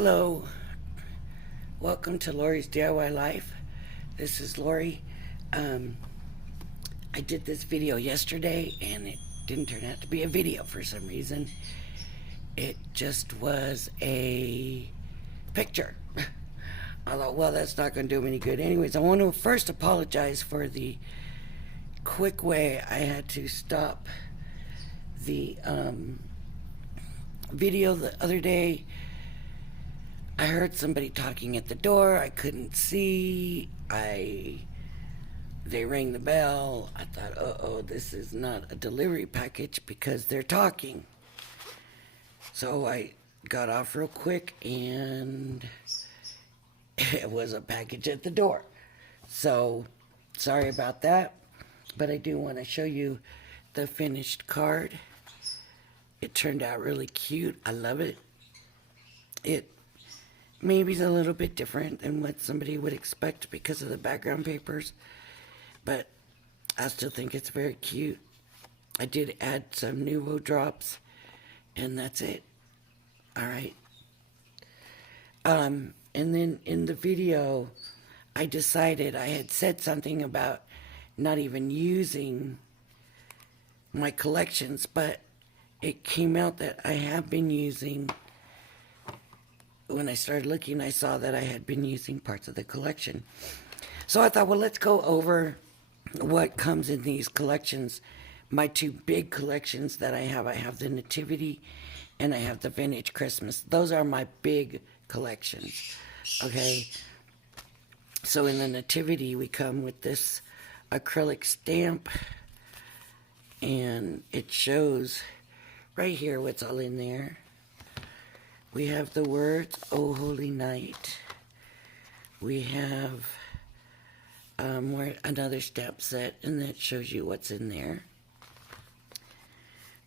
Hello, welcome to Lori's DIY Life. This is Lori. I did this video yesterday and it didn't turn out to be a video for some reason. It just was a picture. I thought, well, that's not going to do me any good. Anyways, I want to first apologize for the quick way I had to stop the video the other day. I heard somebody talking at the door. I couldn't see. They rang the bell. I thought, uh-oh, this is not a delivery package because they're talking. So I got off real quick and it was a package at the door. So sorry about that, but I do want to show you the finished card. It turned out really cute. I love it. It maybe it's a little bit different than what somebody would expect because of the background papers, but I still think it's very cute. I did add some Nuvo drops, and that's it. All right. And then in the video, I decided I had said something about not even using my collections, but it came out that I have been using. When I started looking, I saw that I had been using parts of the collection. So I thought, well, let's go over what comes in these collections. My two big collections that I have. I have the Nativity and I have the Vintage Christmas. Those are my big collections. Okay. So in the Nativity, we come with this acrylic stamp. And it shows right here what's all in there. We have the words, "O Holy Night." We have another stamp set, and that shows you what's in there.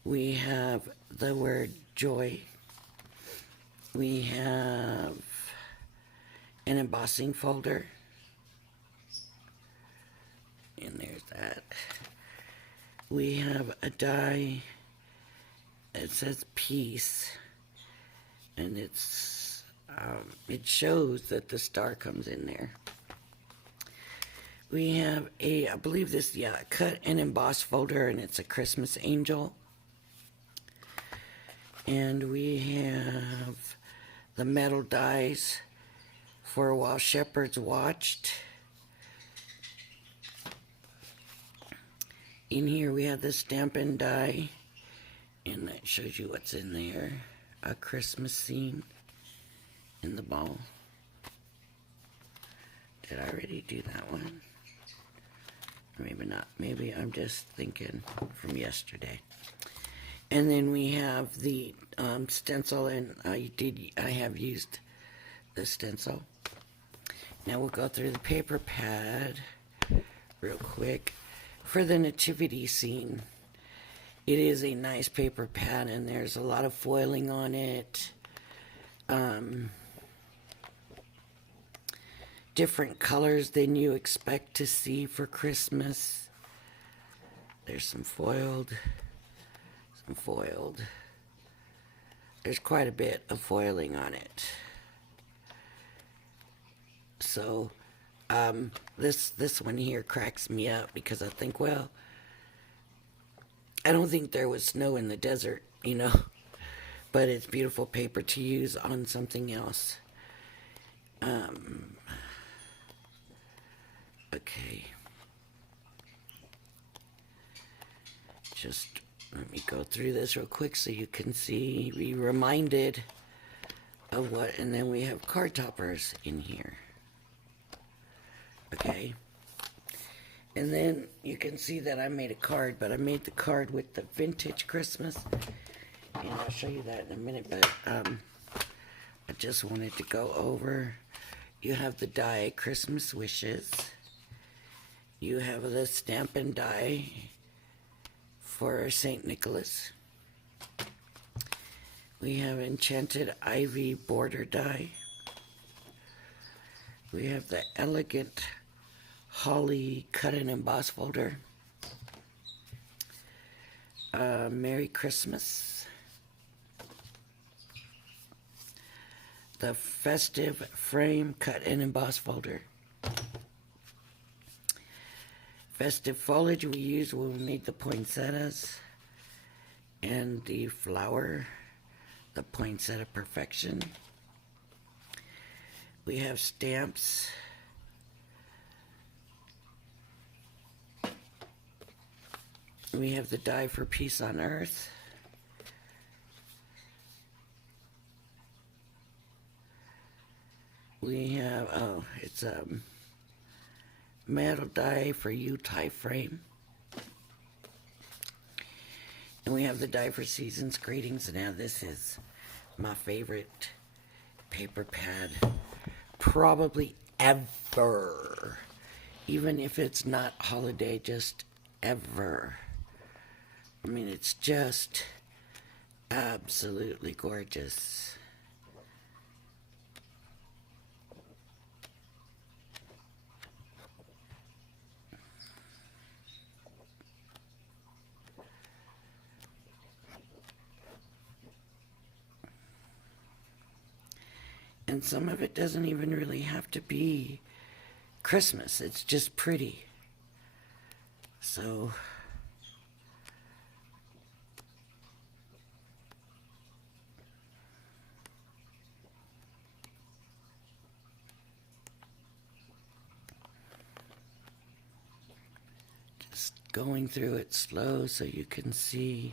We have the word "joy." We have an embossing folder. And there's that. We have a die. It says "peace." And it shows that the star comes in there. We have I believe this, cut and embossed folder, and it's a Christmas angel. And we have the metal dies for While Shepherds Watched. In here we have the Stampin' Die, and that shows you what's in there. A Christmas scene in the ball. Did I already do that one? Maybe not. Maybe I'm just thinking from yesterday. And then we have the stencil, and I have used the stencil. Now we'll go through the paper pad real quick. For the nativity scene, it is a nice paper pad, and there's a lot of foiling on it. Different colors than you expect to see for Christmas. There's some foiled. There's quite a bit of foiling on it. So, this one here cracks me up because I think, well, I don't think there was snow in the desert, but it's beautiful paper to use on something else. Okay. Just let me go through this real quick so you can be reminded of what, and then we have card toppers in here. Okay. And then you can see that I made a card, but I made the card with the Vintage Christmas. And I'll show you that in a minute, but I just wanted to go over. You have the die Christmas Wishes. You have the Stampin' Die for St. Nicholas. We have Enchanted Ivy border die. We have the Elegant Holly cut and emboss folder. Merry Christmas. the festive frame cut and emboss folder. Festive foliage we used when we made the poinsettias and the flower, the poinsettia perfection. We have stamps. We have the die for Peace on Earth. We have, it's a metal die for U-tie frame. And we have the die for Season's Greetings. Now this is my favorite paper pad probably ever. Even if it's not holiday, just ever. I mean, it's just absolutely gorgeous. And some of it doesn't even really have to be Christmas. It's just pretty. So just going through it slow so you can see.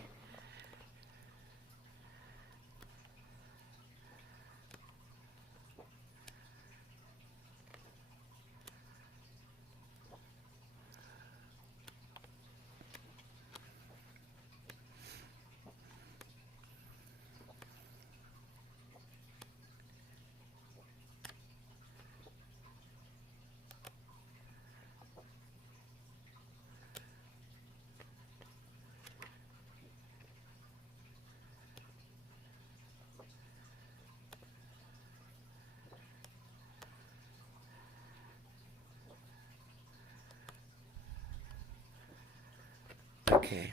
Okay.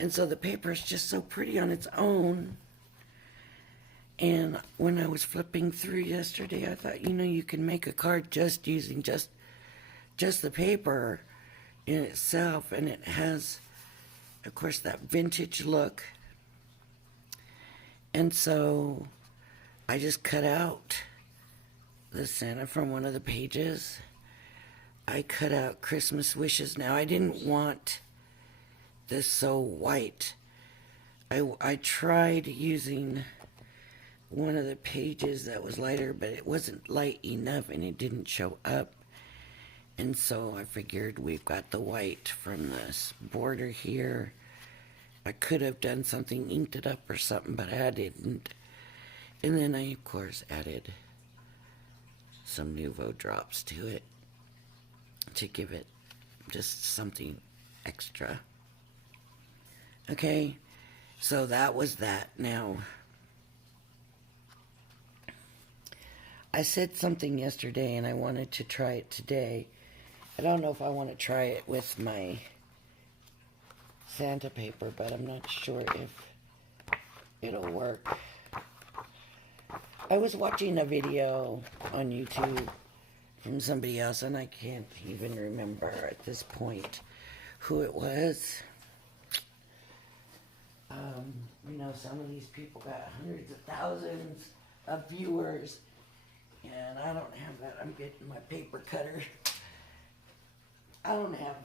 And so the paper is just so pretty on its own. And when I was flipping through yesterday, I thought, you can make a card just using just the paper in itself. And it has, of course, that vintage look. And so I just cut out the Santa from one of the pages. I cut out Christmas wishes. Now, I didn't want this so white. I tried using one of the pages that was lighter, but it wasn't light enough and it didn't show up. And so I figured we've got the white from this border here. I could have done something, inked it up or something, but I didn't. And then I, of course, added some Nouveau drops to it to give it just something extra. Okay, so that was that. Now, I said something yesterday and I wanted to try it today. I don't know if I want to try it with my Santa paper, but I'm not sure if it'll work. I was watching a video on YouTube from somebody else, and I can't even remember at this point who it was. Some of these people got hundreds of thousands of viewers, and I don't have that. I'm getting my paper cutter. I don't have,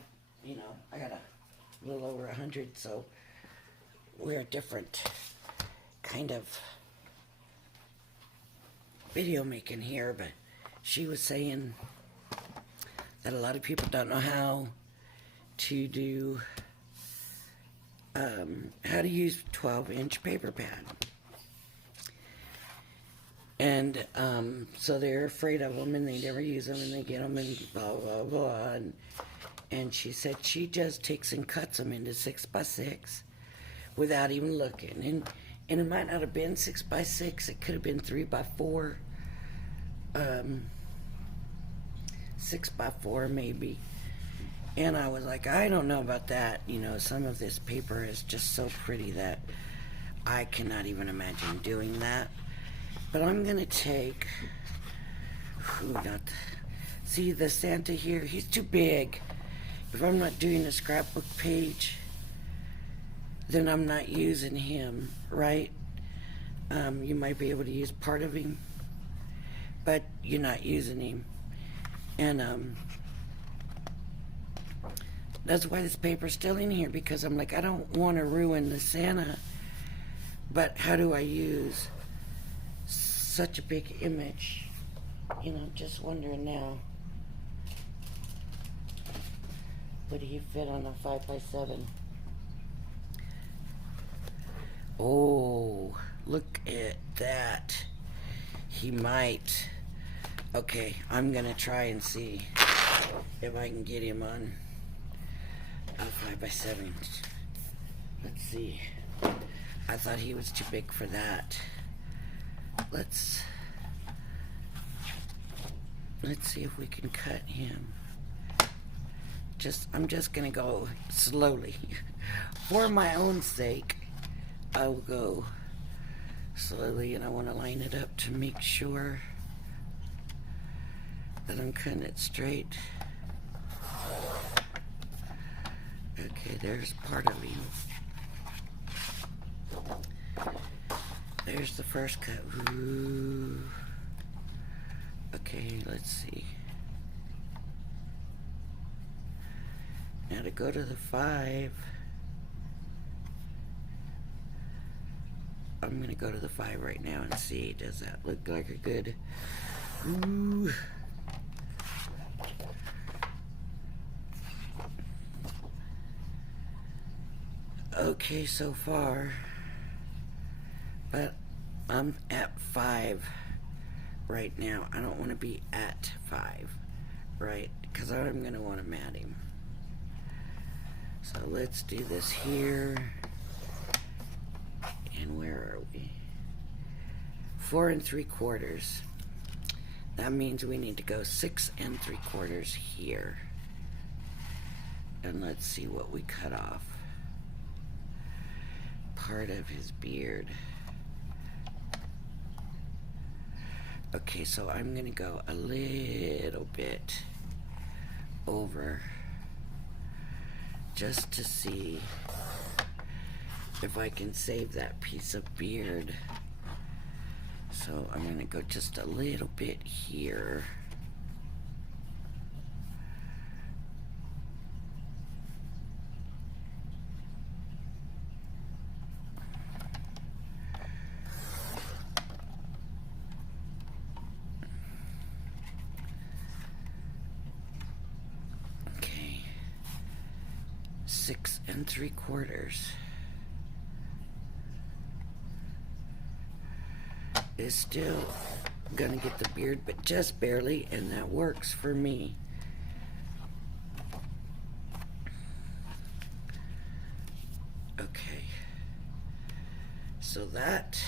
I got a little over 100, so we're a different kind of video making here, but she was saying that a lot of people don't know how to do, how to use 12-inch paper pad. And so they're afraid of them and they never use them and they get them and blah, blah, blah. And she said she just takes and cuts them into 6x6 without even looking. And it might not have been 6x6, it could have been 3x4, 6x4 maybe. And I was like, I don't know about that. Some of this paper is just so pretty that I cannot even imagine doing that. But I'm gonna take, see the Santa here, he's too big. If I'm not doing a scrapbook page, then I'm not using him, right? You might be able to use part of him, but you're not using him. And that's why this paper's still in here, because I'm like, I don't want to ruin the Santa, but how do I use such a big image? You know, just wondering now. Would he fit on a 5x7? Oh, look at that. He might. Okay, I'm gonna try and see if I can get him on a 5x7. Let's see. I thought he was too big for that. Let's see if we can cut him. I'm just gonna go slowly. For my own sake, I will go slowly, and I want to line it up to make sure that I'm cutting it straight. Okay, there's part of him. There's the first cut. Ooh. Okay, let's see. Now to go to the 5, I'm gonna go to the 5 right now and see, does that look like a good, ooh. Okay, so far, but I'm at 5 right now. I don't want to be at 5, right? Because I'm going to want to mat him. So let's do this here. And where are we? 4 3/4. That means we need to go 6 3/4 here. And let's see what we cut off. Part of his beard. Okay, so I'm gonna go a little bit over just to see if I can save that piece of beard. So I'm gonna go just a little bit here. Okay, 6 3/4 is still gonna get the beard, but just barely, and that works for me. Okay, so that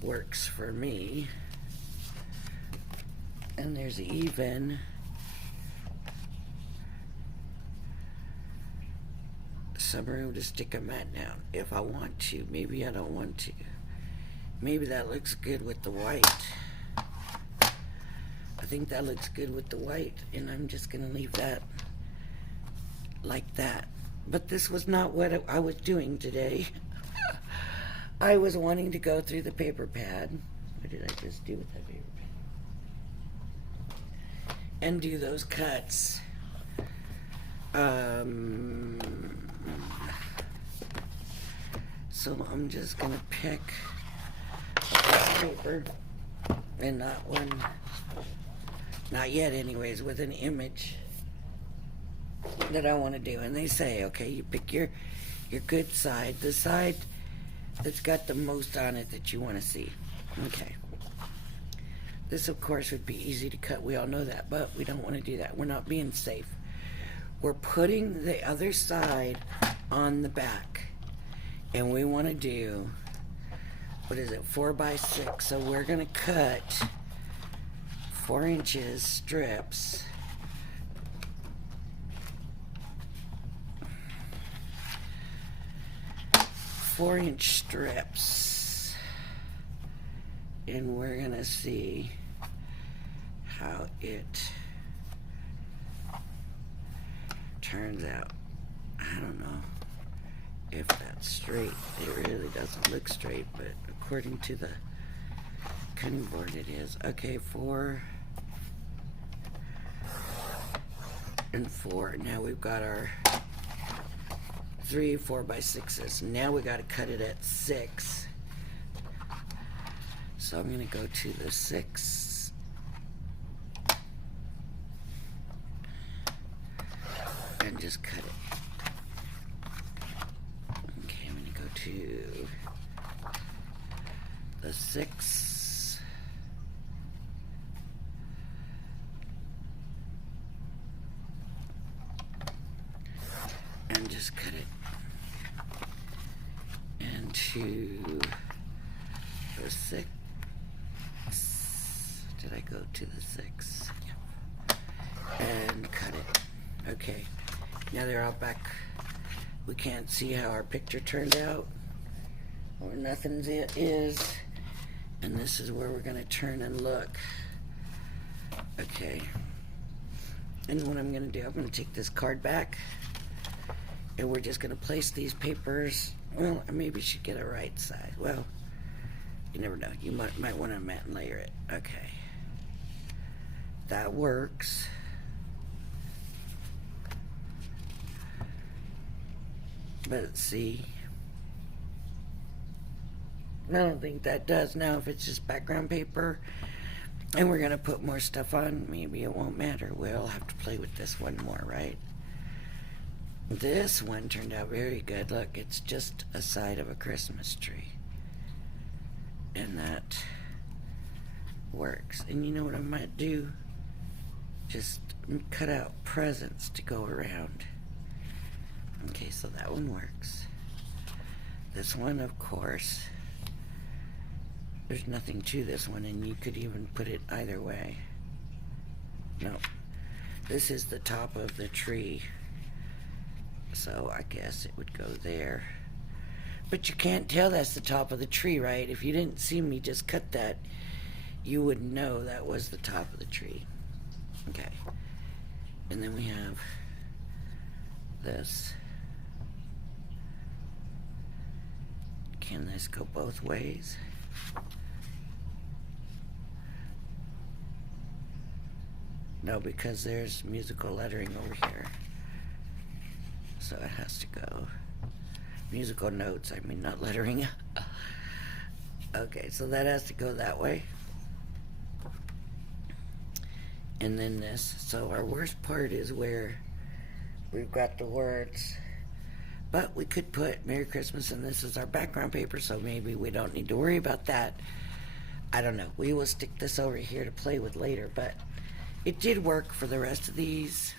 works for me. And there's even some room to stick a mat down if I want to. Maybe I don't want to. Maybe that looks good with the white. I think that looks good with the white, and I'm just gonna leave that like that. But this was not what I was doing today. I was wanting to go through the paper pad. What did I just do with that paper pad? And do those cuts. So I'm just gonna pick paper, and not one, not yet anyways, with an image that I want to do. And they say, okay, you pick your good side, the side that's got the most on it that you want to see. Okay, this of course would be easy to cut, we all know that, but we don't want to do that. We're not being safe. We're putting the other side on the back, and we want to do, what is it, 4x6. So we're gonna cut 4 inches strips. Four-inch strips. and we're gonna see how it turns out. I don't know if that's straight. It really doesn't look straight, but according to the cutting board it is. Okay, 4 and 4. Now we've got our 3 4x6s. Now we got to cut it at 6. So I'm going to go to the 6. And just cut it. Okay, I'm going to go to the 6. And just cut it into the 6. Did I go to the 6? Yep. And cut it. Okay. Now they're all back. We can't see how our picture turned out, or nothing's it is. And this is where we're going to turn and look. Okay. And what I'm going to do, I'm going to take this card back, and we're just going to place these papers. Well, I maybe should get a right side. Well, you never know. You might want to mat and layer it. Okay. That works. But see, I don't think that does. Now, if it's just background paper and we're going to put more stuff on, maybe it won't matter. We'll have to play with this one more, right? This one turned out very good. Look, it's just a side of a Christmas tree. And that works. And you know what I might do? Just cut out presents to go around. Okay, so that one works. This one, of course, there's nothing to this one, and you could even put it either way. No, this is the top of the tree, so I guess it would go there. But you can't tell that's the top of the tree, right? If you didn't see me just cut that, you would know that was the top of the tree. Okay, and then we have this. Can this go both ways? No, because there's musical lettering over here. So it has to go. Musical notes, I mean, not lettering. Okay, so that has to go that way. And then this. So our worst part is where we've got the words. But we could put Merry Christmas, and this is our background paper, so maybe we don't need to worry about that. I don't know. We will stick this over here to play with later, but it did work for the rest of these.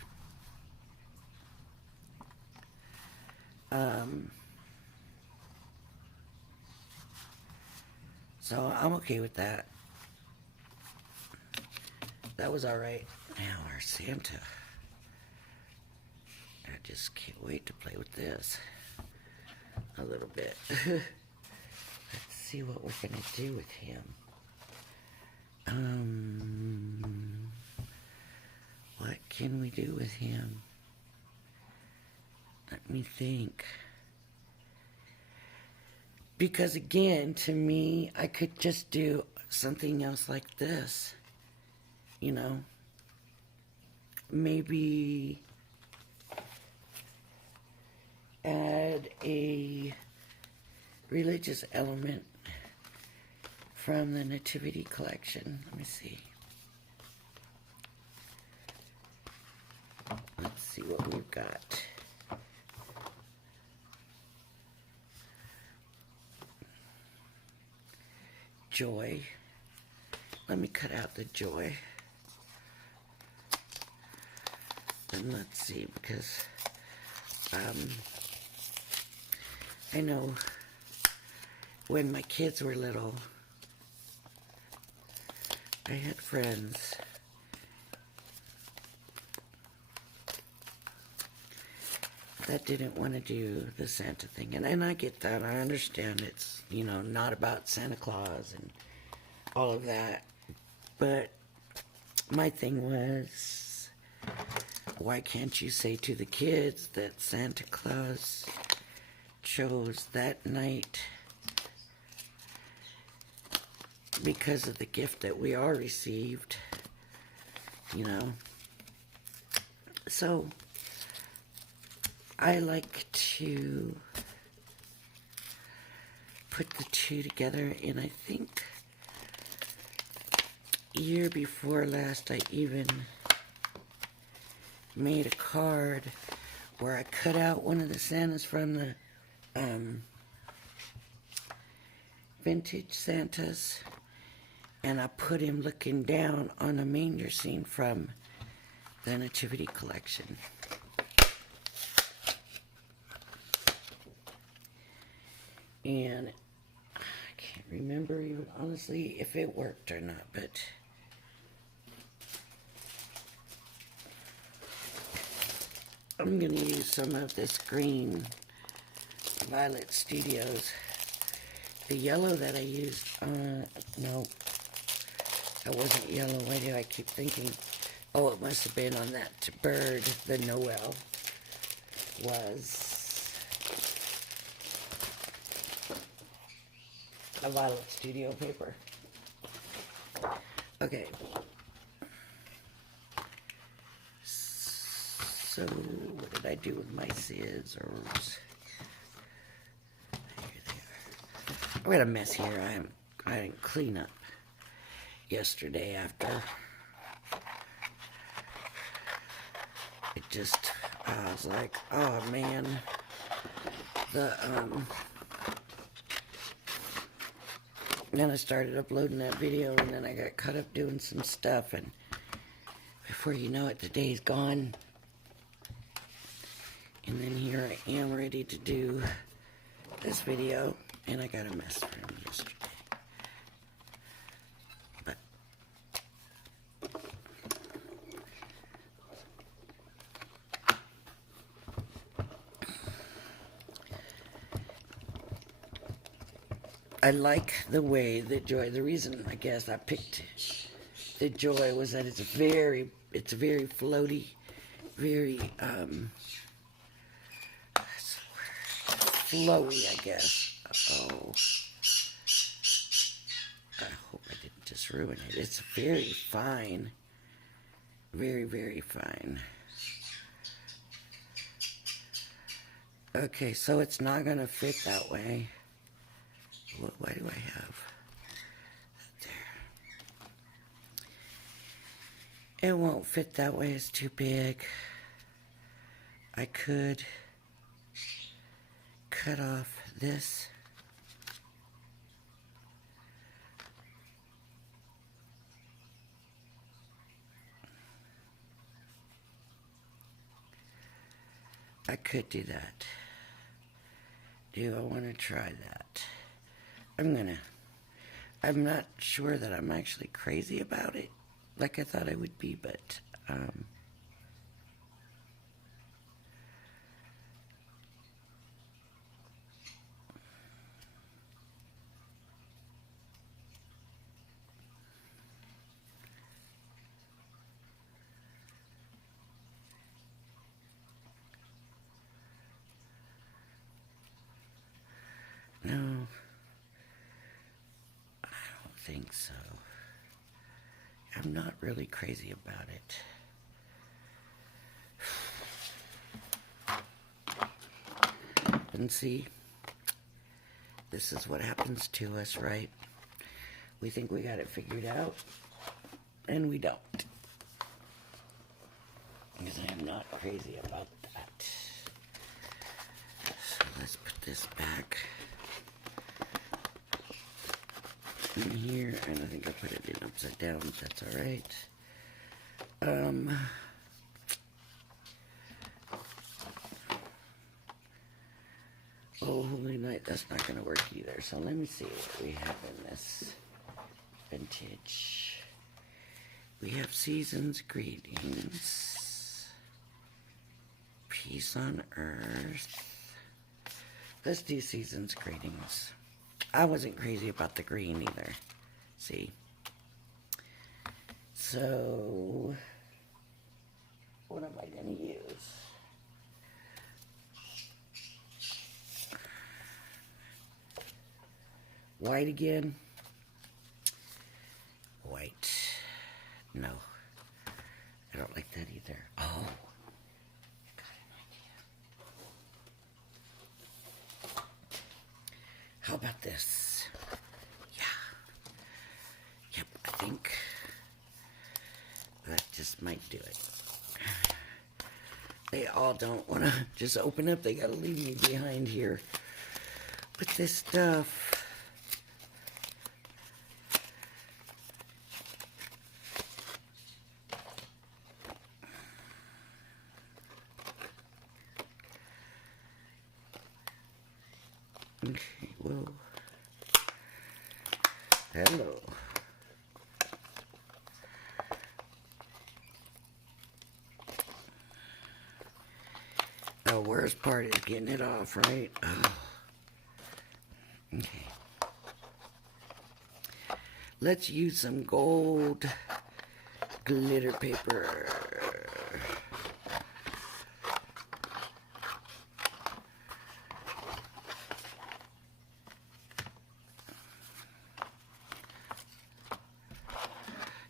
So I'm okay with that. That was all right. Now our Santa. I just can't wait to play with this a little bit. Let's see what we're going to do with him. What can we do with him? Let me think. Because again, to me, I could just do something else like this. You know? Maybe add a religious element from the Nativity collection. Let me see. Let's see what we've got. Joy. Let me cut out the joy. And let's see, because I know when my kids were little, I had friends that didn't want to do the Santa thing. And I get that. I understand it's, you know, not about Santa Claus and all of that. But my thing was, why can't you say to the kids that Santa Claus chose that night because of the gift that we all received, you know? So I like to put the two together, and I think year before last I even made a card where I cut out one of the Santas from the vintage Santas, and I put him looking down on a manger scene from the Nativity collection. And I can't remember even honestly if it worked or not, but I'm going to use some of this green Violet Studios. The yellow that I used, no, that wasn't yellow. Why do I keep thinking? Oh, it must have been on that bird, the Noel, was a Violet Studio paper. Okay. So, what did I do with my scissors? Here they are. I got a mess here. I didn't clean up yesterday after. It just, I was like, oh man, then I started uploading that video, and then I got caught up doing some stuff, and before you know it, the day's gone. And then here I am ready to do this video, and I got a mess from yesterday. But I like the way that Joy, the reason I guess I picked the Joy was that it's very floaty, very flowy, I guess. Oh, I hope I didn't just ruin it. It's very fine. Very, very fine. Okay, so it's not going to fit that way. Why do I have that there? It won't fit that way. It's too big. I could cut off this. I could do that. Do I want to try that? I'm not sure that I'm actually crazy about it like I thought I would be, but no, I don't think so. I'm not really crazy about it. And see, this is what happens to us, right? We think we got it figured out, and we don't. Because I am not crazy about that. So let's put this back in here, and I think I put it in upside down, if that's alright. Oh, Holy Night, that's not going to work either. So let me see what we have in this vintage. We have Season's Greetings. Peace on Earth. Let's do Season's Greetings. I wasn't crazy about the green either. See? So, what am I going to use? White again? White. No. I don't like that either. Oh. I got an idea. How about this? Yeah. Yep, I think that just might do it. They all don't want to just open up. They got to leave me behind here with this stuff. Okay, whoa. Hello. The worst part is getting it off, right? Oh. Okay. Let's use some gold glitter paper.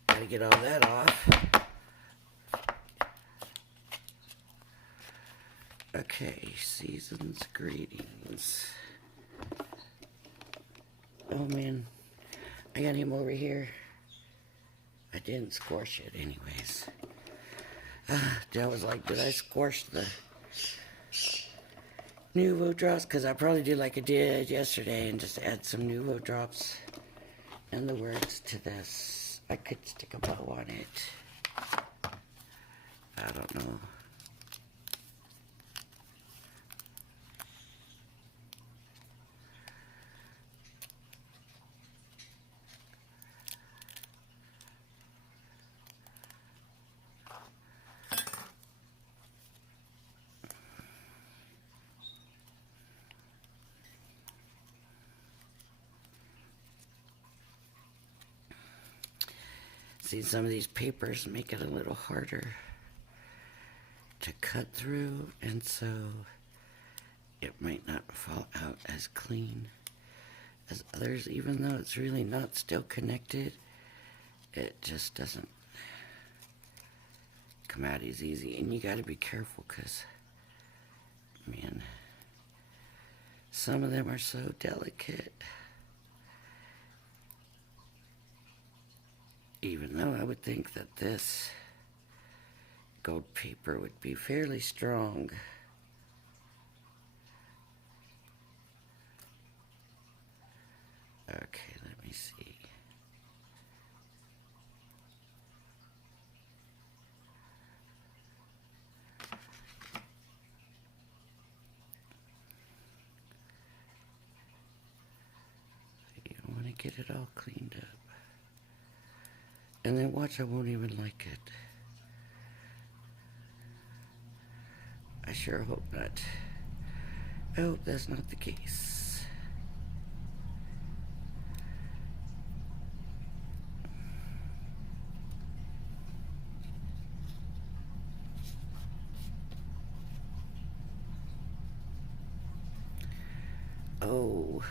Gotta get all that off. Okay, season's greetings. Oh man, I got him over here. I didn't squash it anyways. I was like, did I squash the Nouveau drops? Because I probably did like I did yesterday and just add some Nouveau drops and the words to this. I could stick a bow on it. I don't know. See, some of these papers make it a little harder to cut through, and so it might not fall out as clean as others, even though it's really not still connected. It just doesn't come out as easy, and you got to be careful because, man, some of them are so delicate. Even though I would think that this gold paper would be fairly strong. Okay, let me see. You want to get it all cleaned up. And then watch, I won't even like it. I sure hope not. I hope that's not the case. Oh.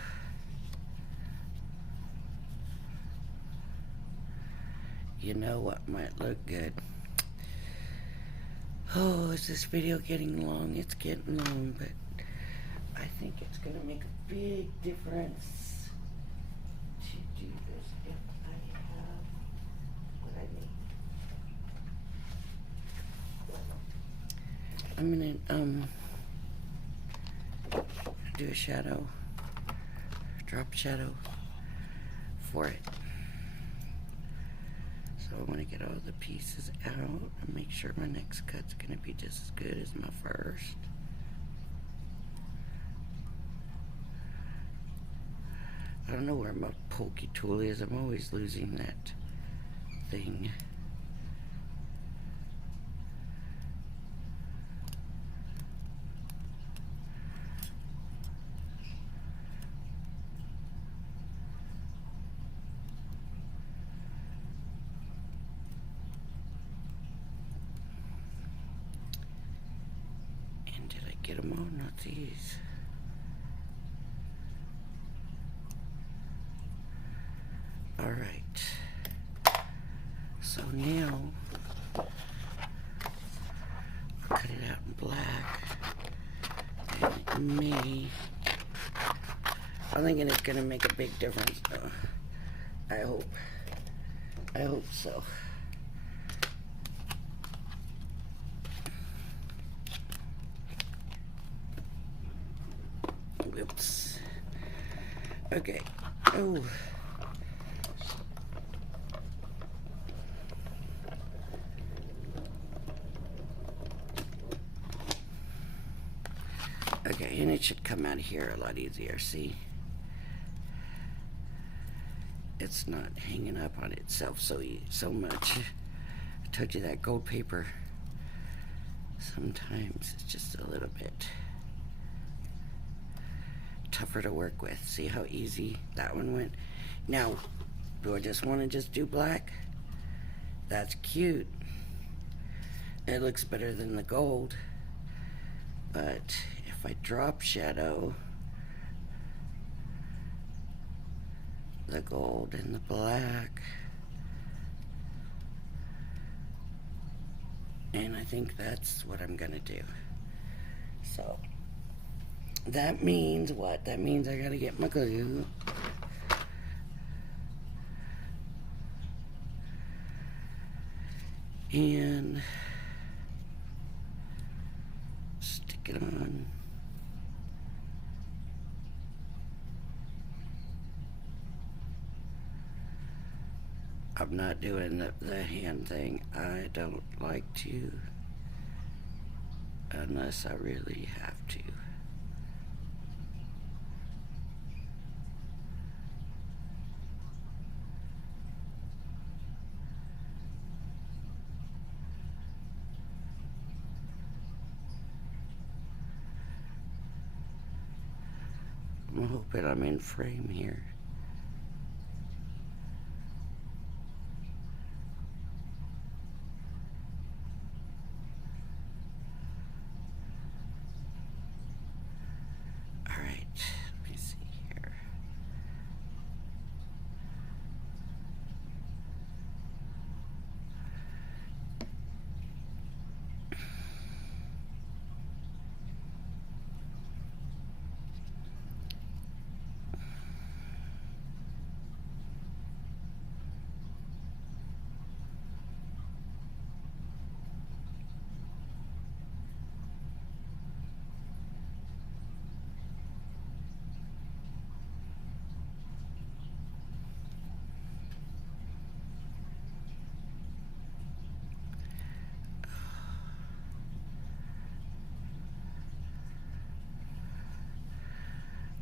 You know what might look good? Oh, is this video getting long? It's getting long, but I think it's going to make a big difference to do this if I have what I need. I'm going to do a shadow, drop shadow for it. So I want to get all the pieces out and make sure my next cut's going to be just as good as my first. I don't know where my pokey tool is. I'm always losing that thing. get them all, not these. All right. So now I'll cut it out in black. And it may, I'm thinking it's gonna make a big difference. I hope so. Whoops. Okay. Oh. Okay, and it should come out of here a lot easier, see? It's not hanging up on itself so much. I told you that gold paper, sometimes it's just a little bit tougher to work with. See how easy that one went? Now, do I just want to just do black? That's cute. It looks better than the gold. But if I drop shadow the gold and the black, and I think that's what I'm gonna do. So that means what? That means I gotta get my glue. And stick it on. I'm not doing the hand thing. I don't like to unless I really have to. I'm hoping I'm in frame here. All right, let me see here.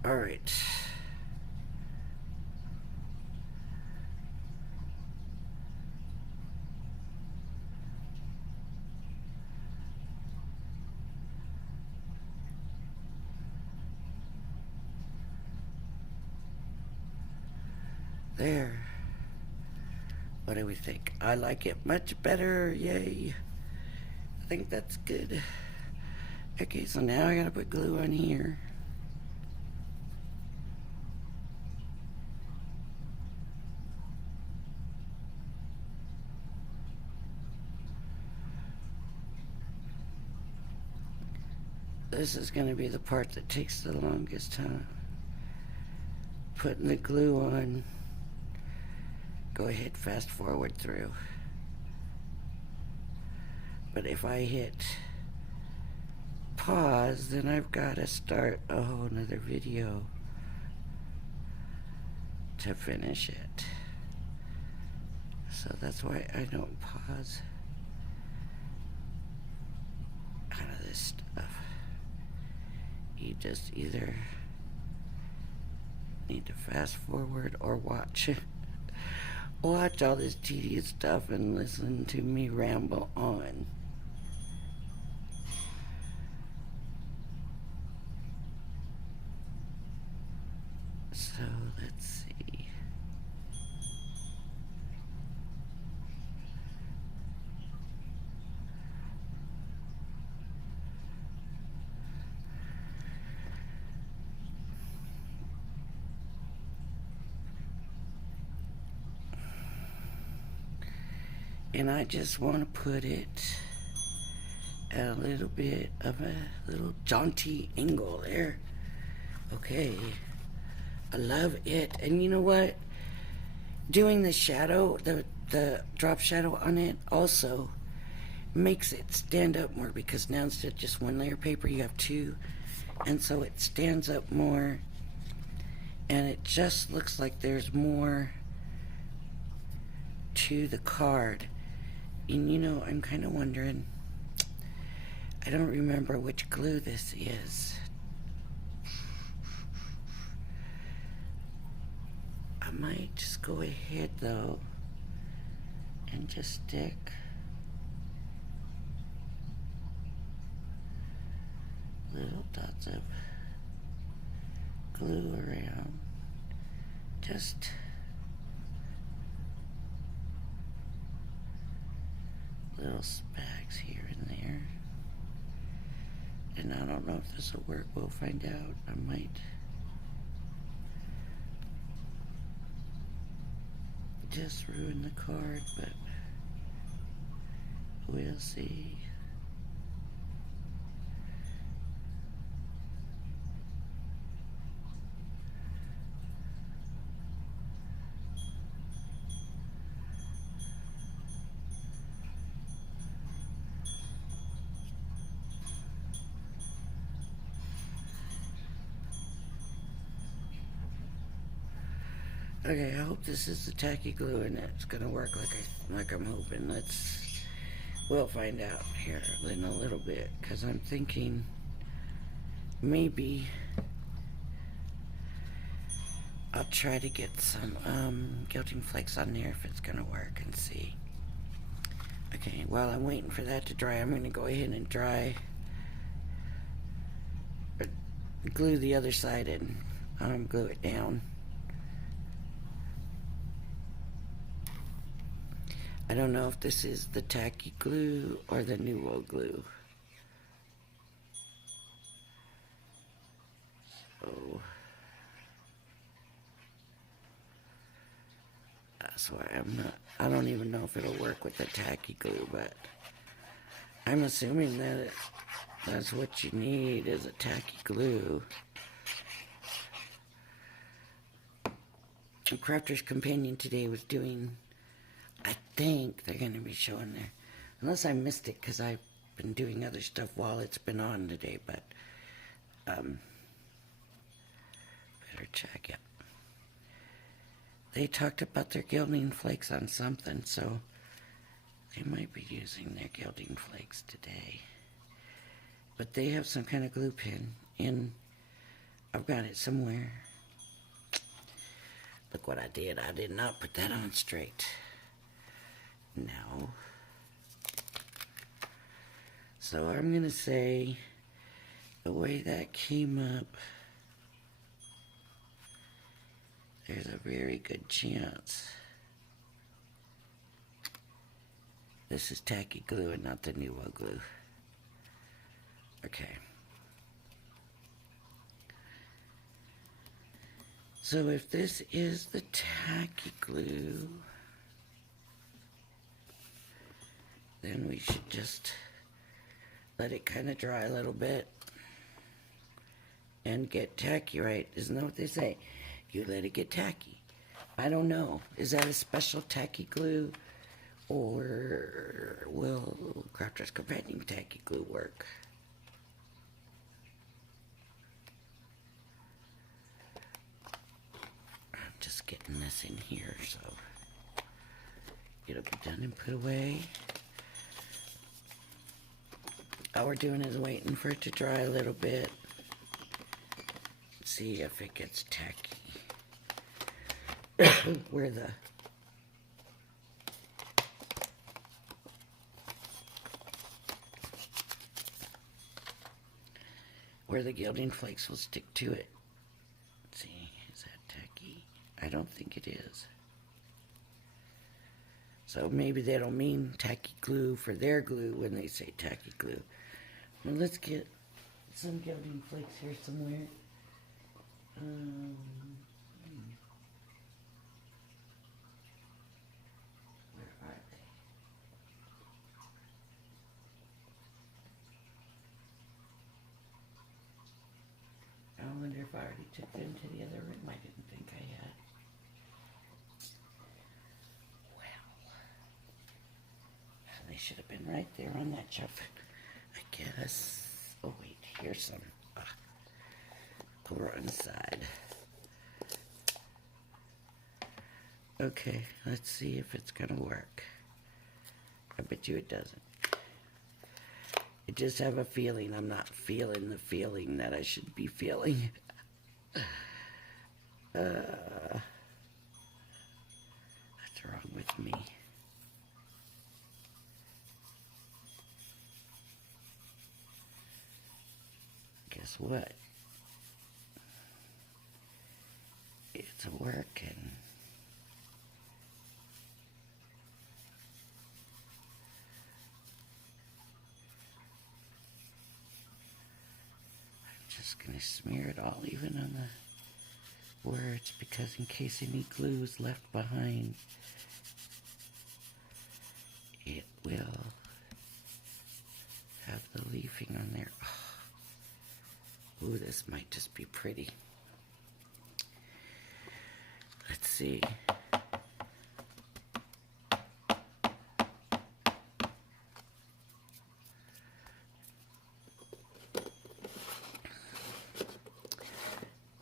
All right. There. What do we think? I like it much better. Yay. I think that's good. Okay, so now I gotta put glue on here. This is gonna be the part that takes the longest time. Putting the glue on. Go ahead, fast forward through. But if I hit pause, then I've got to start a whole nother video to finish it. So that's why I don't pause out of this stuff. You just either need to fast forward or watch all this tedious stuff and listen to me ramble on. So let's see. And I just want to put it at a little bit of a little jaunty angle there. Okay. I love it. And you know what? Doing the shadow, the drop shadow on it also makes it stand up more, because now instead of just one layer of paper, you have two. And so it stands up more. And it just looks like there's more to the card. And you know, I'm kind of wondering, I don't remember which glue this is. I might just go ahead though and just stick little dots of glue around, just little spags here and there. And I don't know if this will work. We'll find out. I might just ruin the card, but we'll see. Okay, I hope this is the tacky glue and it's gonna work like I'm hoping. We'll find out here in a little bit, because I'm thinking maybe I'll try to get some gilding flakes on there if it's gonna work, and see. Okay, while I'm waiting for that to dry, I'm gonna go ahead and glue the other side and glue it down. I don't know if this is the tacky glue or the New World glue. So that's why I don't even know if it'll work with the tacky glue, but I'm assuming that that's what you need, is a tacky glue. The Crafter's Companion today was doing, I think they're going to be showing there, unless I missed it because I've been doing other stuff while it's been on today, but better check it. They talked about their gilding flakes on something, so they might be using their gilding flakes today. But they have some kind of glue pen, and I've got it somewhere. Look what I did. I did not put that on straight. No. So I'm going to say the way that came up, there's a very good chance this is tacky glue and not the New World glue. Okay. So if this is the tacky glue, then we should just let it kind of dry a little bit and get tacky, right? Isn't that what they say? You let it get tacky. I don't know. Is that a special tacky glue, or will Crafter's Companion tacky glue work? I'm just getting this in here so it'll be done and put away. All we're doing is waiting for it to dry a little bit. See if it gets tacky. Where the gilding flakes will stick to it. Let's see, is that tacky? I don't think it is. So maybe they don't mean tacky glue for their glue when they say tacky glue. Well, let's get some gilding flakes here somewhere. Where are they? already took them to the other room. I didn't think I had. Well, they should have been right there on that shelf, I guess. Oh wait, here's some over on the side. Okay, let's see if it's gonna work. I bet you it doesn't. I just have a feeling I'm not feeling the feeling that I should be feeling. What's wrong with me? Guess what? It's working. Just gonna smear it all even on the words, because in case any glue is left behind, it will have the leafing on there. Oh. Ooh, this might just be pretty. Let's see.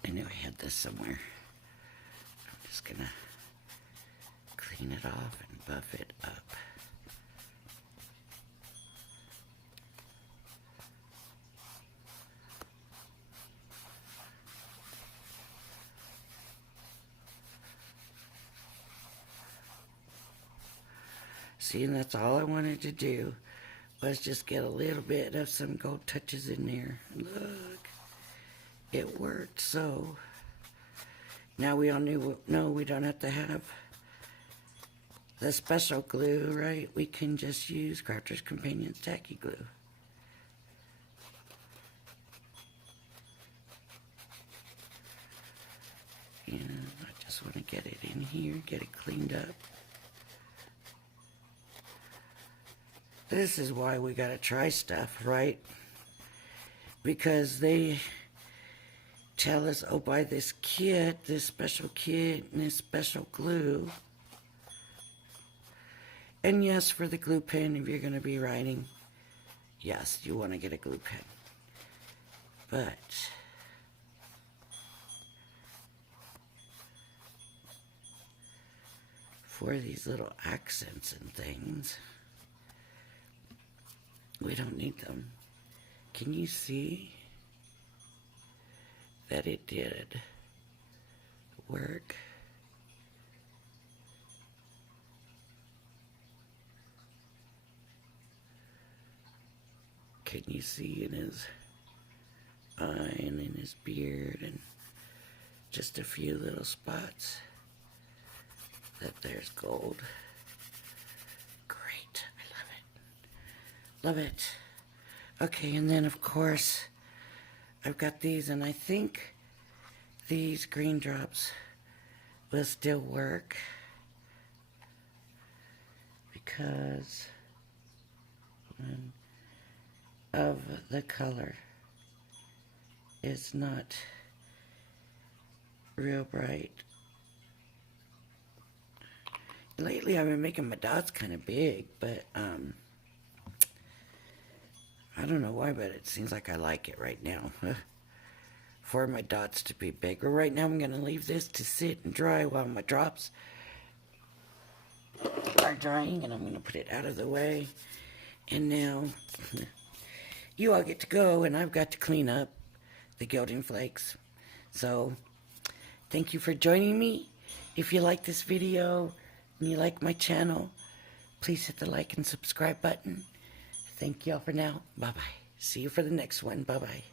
I knew I had this somewhere. I'm just gonna clean it off and buff it up. See, and that's all I wanted to do, was just get a little bit of some gold touches in there. Look, it worked. So now we all know we don't have to have the special glue, right? We can just use Crafter's Companion's tacky glue. And I just want to get it in here, get it cleaned up. This is why we gotta try stuff, right? Because they tell us, oh, buy this kit, this special kit, and this special glue. And yes, for the glue pen, if you're gonna be writing, yes, you wanna get a glue pen. But for these little accents and things, we don't need them. Can you see that it did work? Can you see in his eye and in his beard and just a few little spots that there's gold? Great, I love it. Love it. Okay, and then of course, I've got these, and I think these green drops will still work because of the color. It's not real bright. Lately I've been making my dots kind of big, but I don't know why, but it seems like I like it right now. For my dots to be bigger. Right now I'm going to leave this to sit and dry while my drops are drying, and I'm going to put it out of the way. And now you all get to go, and I've got to clean up the gilding flakes. So thank you for joining me. If you like this video and you like my channel, please hit the like and subscribe button. Thank you all for now. Bye-bye. See you for the next one. Bye-bye.